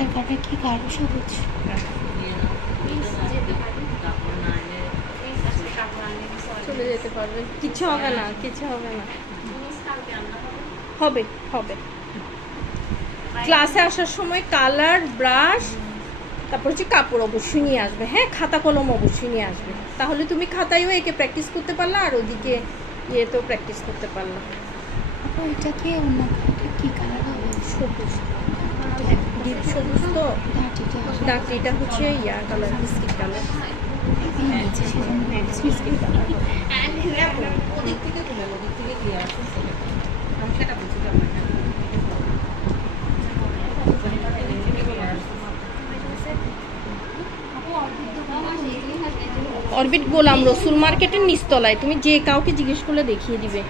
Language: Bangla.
আধার কার্ডে কি গাঢ় সবুজ? চলে যেতে পারবেন, কিছু হবে না, কিছু হবে না। হবে হবে। ক্লাসে আসার সময় কালার, ব্রাশ, তারপর হচ্ছে কাপড় অবশ্যই নিয়ে আসবে। হ্যাঁ, খাতা কলম অবশ্যই নিয়ে আসবে, তাহলে তুমি খাতায়ও একে প্র্যাকটিস করতে পারলা আর ওদিকে ইয়েতেও প্র্যাকটিস করতে পারলা। আপু এটা কি অন্য কি কালার হবে? সবুজ, ডিপ সবুজ তো। ডাটিটা হচ্ছে ইয়া colour, biscuit colour. Biscuit colour. ওদিক থেকে তুলে, ওদিক থেকে ক্লিয়ার আসছে, আমি সেটা বুঝলাম না। অরবিট গোলাম রসুল মার্কেটের নিচতলায়, তুমি যে কাউকে জিজ্ঞেস করলে দেখিয়ে দিবে।